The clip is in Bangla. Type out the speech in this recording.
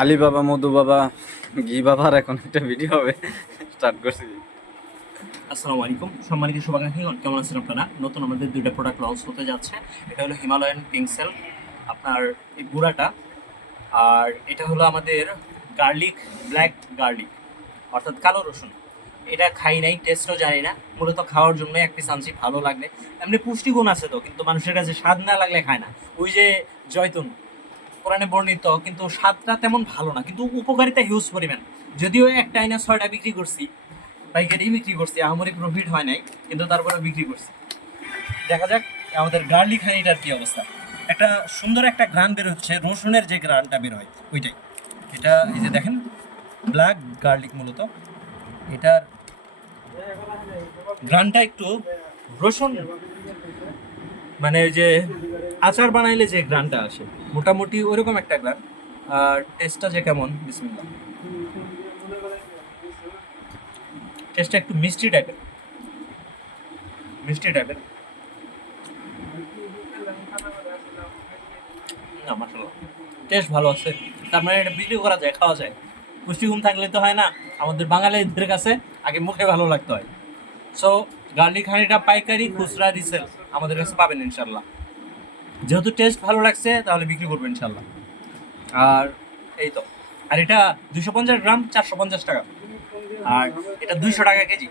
আলী বাবা মধু বাবা ঘি বাবার এখন একটা ভিডিও হবে। স্টার্ট করছি। আসসালামু আলাইকুম। সম্মানিত শুভাকাঙ্ক্ষীগণ, কেমন আছেন আপনারা? নতুন আমাদের দুইটা প্রোডাক্ট লঞ্চ হতে যাচ্ছে। এটা হলো হিমালয়ান পিঙ্কসেল আপনার এই গুঁড়াটা। আর এটা হলো আমাদের গার্লিক ব্ল্যাক গার্লিক অর্থাৎ কালো রসুন। এটা খাই নাই টেস্টও জানি না। মূলত খাওয়ার জন্য এক পিস আনছি, ভালো লাগলে। এমনি পুষ্টিগুণ আছে তো, কিন্তু মানুষের কাছে স্বাদ না লাগলে খায় না। ওই যে জয়তুন কোরআনে বর্ণিত, কিন্তু স্বাদটা তেমন ভালো না, কিন্তু উপকারিতা হিউজ পরিমাণ। যদিও একটা আইনা ছয়টা বিক্রি করছি, পাইকারি বিক্রি করছি, আহামরি প্রফিট হয় নাই, কিন্তু তারপরে বিক্রি করছি। দেখা যাক আমাদের গার্লিক হানিটার কি অবস্থা। একটা সুন্দর একটা গ্রান বের হচ্ছে, রসুনের যে গ্রানটা বের হয়, ওইটাই। এটা এই যে দেখেন ব্ল্যাক গার্লিক মূলত। এটার গ্রানটা একটু রসুন মানে ওই যে আচার বানাইলে যে গ্রানটা আসে, মোটামুটি ওইরকম একটা গ্রান আর টেস্টটা যে কেমন, বিসমিল্লাহ। টেস্টটা একটু মিষ্টি টাইপের মিষ্টি টাইপের না টেস্ট ভালো আছে। তার মানে এটা বিক্রি করা যায়, খাওয়া যায়। পুষ্টিগুণ থাকলে তো হয় না। আমাদের বাঙালিদের কাছে আগে মুখে ভালো লাগতে হয়। সো গার্লিক হানিটা পাইকারি খুচরা রিসেল আমাদের কাছে পাবেন ইনশাল্লাহ যেহেতু টেস্ট ভালো লাগছে, তাহলে বিক্রি করব ইনশাল্লাহ আর এই তো, আর এটা দুশো পঞ্চাশ গ্রাম, চারশো পঞ্চাশ টাকা। আর এটা দুইশো টাকা কেজি